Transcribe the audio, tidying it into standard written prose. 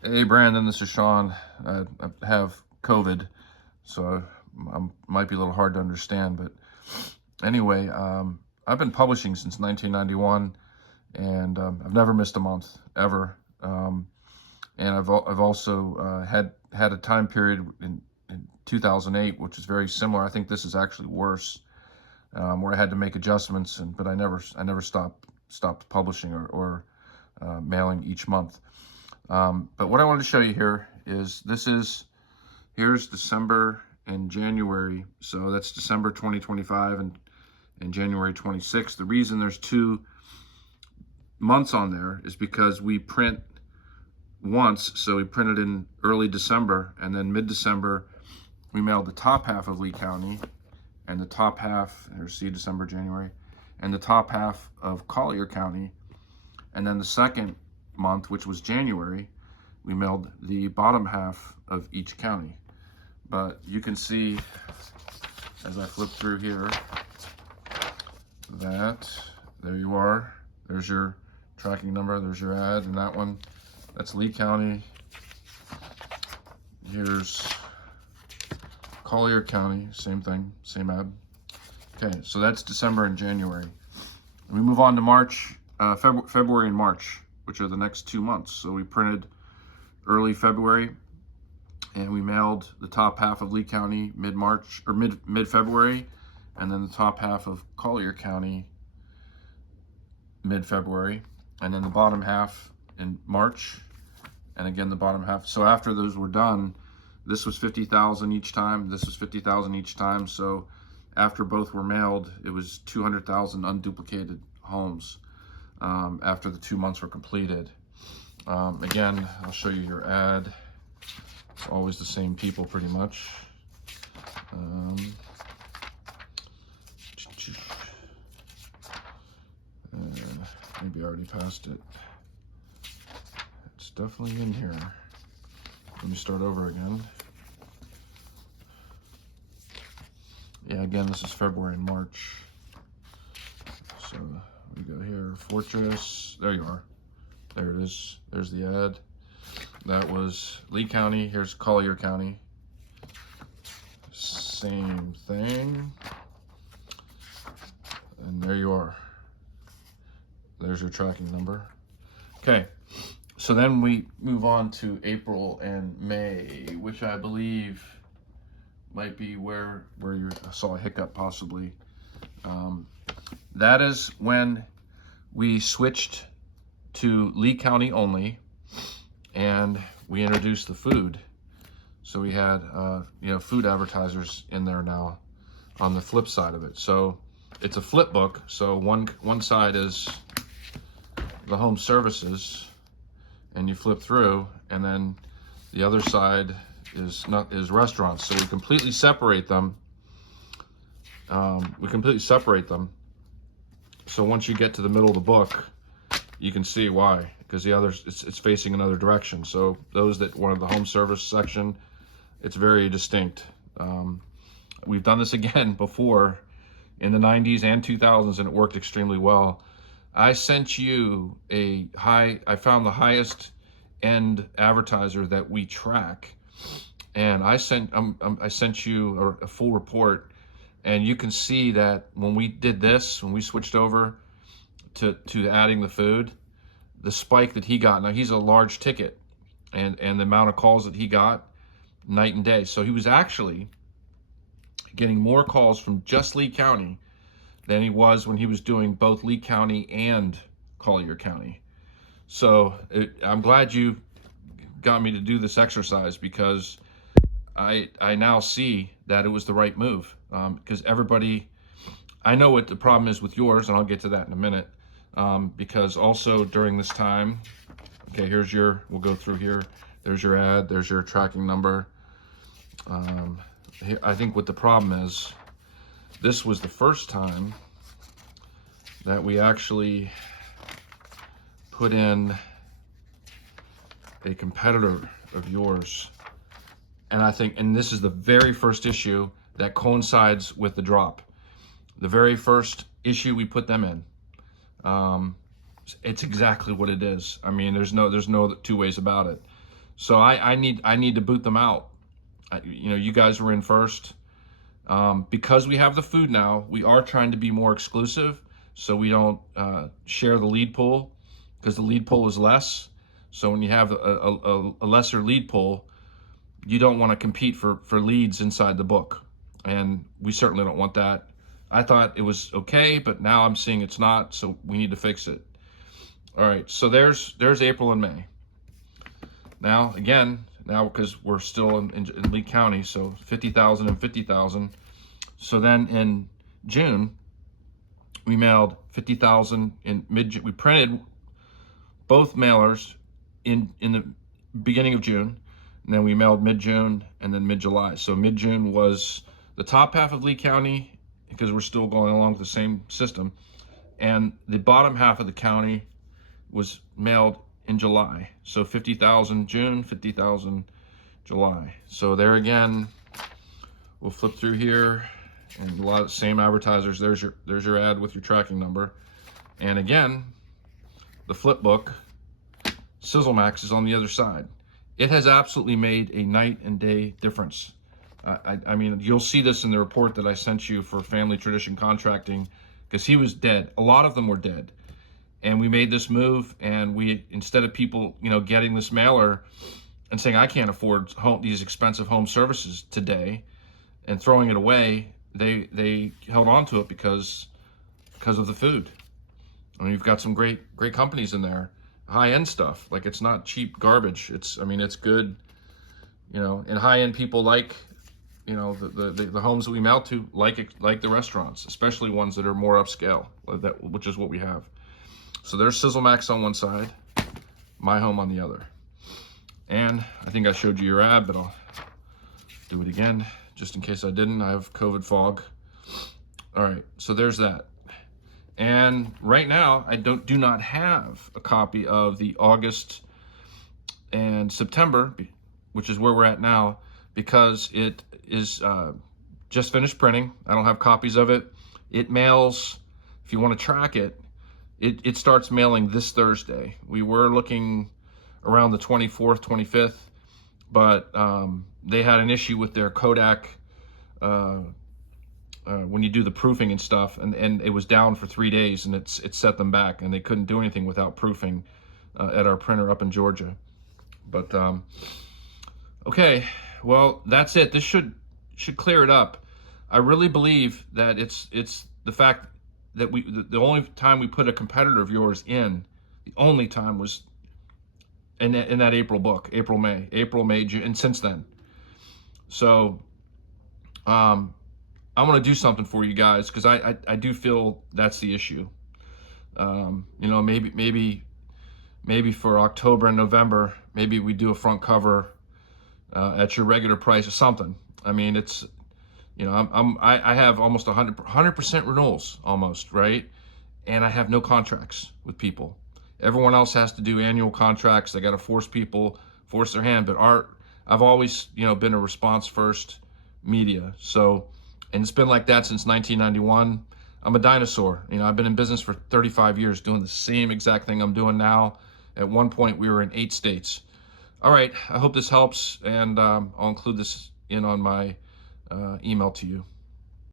Hey Brandon, this is Sean. I have COVID, so I might be a little hard to understand. But anyway, I've been publishing since 1991, and I've never missed a month ever. And I've also had a time period in 2008, which is very similar. I think this is actually worse, where I had to make adjustments, but I never stopped publishing or mailing each month. But what I wanted to show you here is here's December and January. So that's December 2025 and January 26th. The reason there's 2 months on there is because we print once. So we printed in early December, and then mid-December, we mailed the top half of Lee County and the top half, see December, January, and the top half of Collier County. And then the second month, which was January, we mailed the bottom half of each county. But you can see as I flip through here that there you are. There's your tracking number, there's your ad, and that one, that's Lee County. Here's Collier County, same thing, same ad. Okay, so that's December and January. We move on to March, February and March, which are the next 2 months. So we printed early February, and we mailed the top half of Lee County mid-March or mid-February, and then the top half of Collier County mid-February, and then the bottom half in March, and again the bottom half. So after those were done, this was 50,000 each time, this was 50,000 each time. So after both were mailed, it was 200,000 unduplicated homes after the 2 months were completed. Again, I'll show you your ad. It's always the same people pretty much. Maybe I already passed it. It's definitely in here. Let me start over again. Yeah, again, this is February and March. So we go here, Fortress, there you are. There it is, there's the ad. That was Lee County, here's Collier County. Same thing. And there you are. There's your tracking number. Okay, so then we move on to April and May, which I believe might be where you saw a hiccup possibly. That is when we switched to Lee County only, and we introduced the food. So we had food advertisers in there now on the flip side of it. So it's a flip book. So one side is the home services, and you flip through, and then the other side is restaurants. So we completely separate them. So once you get to the middle of the book, you can see why, because the others, it's facing another direction. So those that wanted the home service section, it's very distinct. We've done this again before in the 90s and 2000s, and it worked extremely well. I sent you I found the highest end advertiser that we track, and I sent you a full report, and you can see that when we did this, when we switched over to adding the food, the spike that he got, now he's a large ticket, and the amount of calls that he got, night and day. So he was actually getting more calls from just Lee County than he was when he was doing both Lee County and Collier County. So I'm glad you got me to do this exercise, because I now see that it was the right move, because everybody, I know what the problem is with yours, and I'll get to that in a minute, because also during this time, okay, we'll go through here, there's your ad, there's your tracking number. I think what the problem is, this was the first time that we actually put in a competitor of yours. And I think, and this is the very first issue that coincides with the drop. The very first issue we put them in. It's exactly what it is. I mean, there's no two ways about it. So I need to boot them out. You know, you guys were in first. Because we have the food now, we are trying to be more exclusive, so we don't share the lead pool, because the lead pool is less. So when you have a lesser lead pool, you don't want to compete for leads inside the book, and we certainly don't want that. I thought it was okay, but now I'm seeing it's not, so we need to fix it. All right, so there's April and May. Now again, because we're still in Lee County, so 50,000 and 50,000. So then in June, we mailed 50,000 in mid. We printed both mailers in the beginning of June, and then we mailed mid-June and then mid-July. So mid-June was the top half of Lee County, because we're still going along with the same system, and the bottom half of the county was mailed in July. So 50,000 June, 50,000 July. So there again, we'll flip through here, and a lot of the same advertisers. There's your ad with your tracking number. And again, the flip book, Sizzle Max, is on the other side. It has absolutely made a night and day difference. I mean, you'll see this in the report that I sent you for Family Tradition Contracting, because he was dead. A lot of them were dead. And we made this move, and we, instead of people, you know, getting this mailer and saying, I can't afford these expensive home services today, and throwing it away, they held on to it because of the food. I mean, you've got some great companies in there, high-end stuff. Like, it's not cheap garbage. I mean, it's good, you know, and high-end people like, you know, the homes that we mail to, like the restaurants, especially ones that are more upscale, which is what we have. So there's Sizzle Max on one side, My Home on the other. And I think I showed you your ad, but I'll do it again, just in case I didn't. I have COVID fog. All right, so there's that. And right now, I do not have a copy of the August and September, which is where we're at now, because it is just finished printing. I don't have copies of it. It mails, if you want to track it, it starts mailing this Thursday. We were looking around the 24th, 25th, but they had an issue with their Kodak when you do the proofing and stuff, and it was down for 3 days, and it set them back, and they couldn't do anything without proofing at our printer up in Georgia. But okay, well, that's it. This should clear it up. I really believe that it's the fact that the only time we put a competitor of yours in, the only time was in that April book, April, May, June, and since then. So I'm going to do something for you guys, because I do feel that's the issue. You know, maybe for October and November, maybe we do a front cover at your regular price or something. I mean, it's, you know, I have almost 100% renewals almost, right? And I have no contracts with people. Everyone else has to do annual contracts. They got to force their hand. But I've always, you know, been a response first media. So, and it's been like that since 1991. I'm a dinosaur. You know, I've been in business for 35 years doing the same exact thing I'm doing now. At one point, we were in 8 states. All right, I hope this helps, and I'll include this in on my email to you.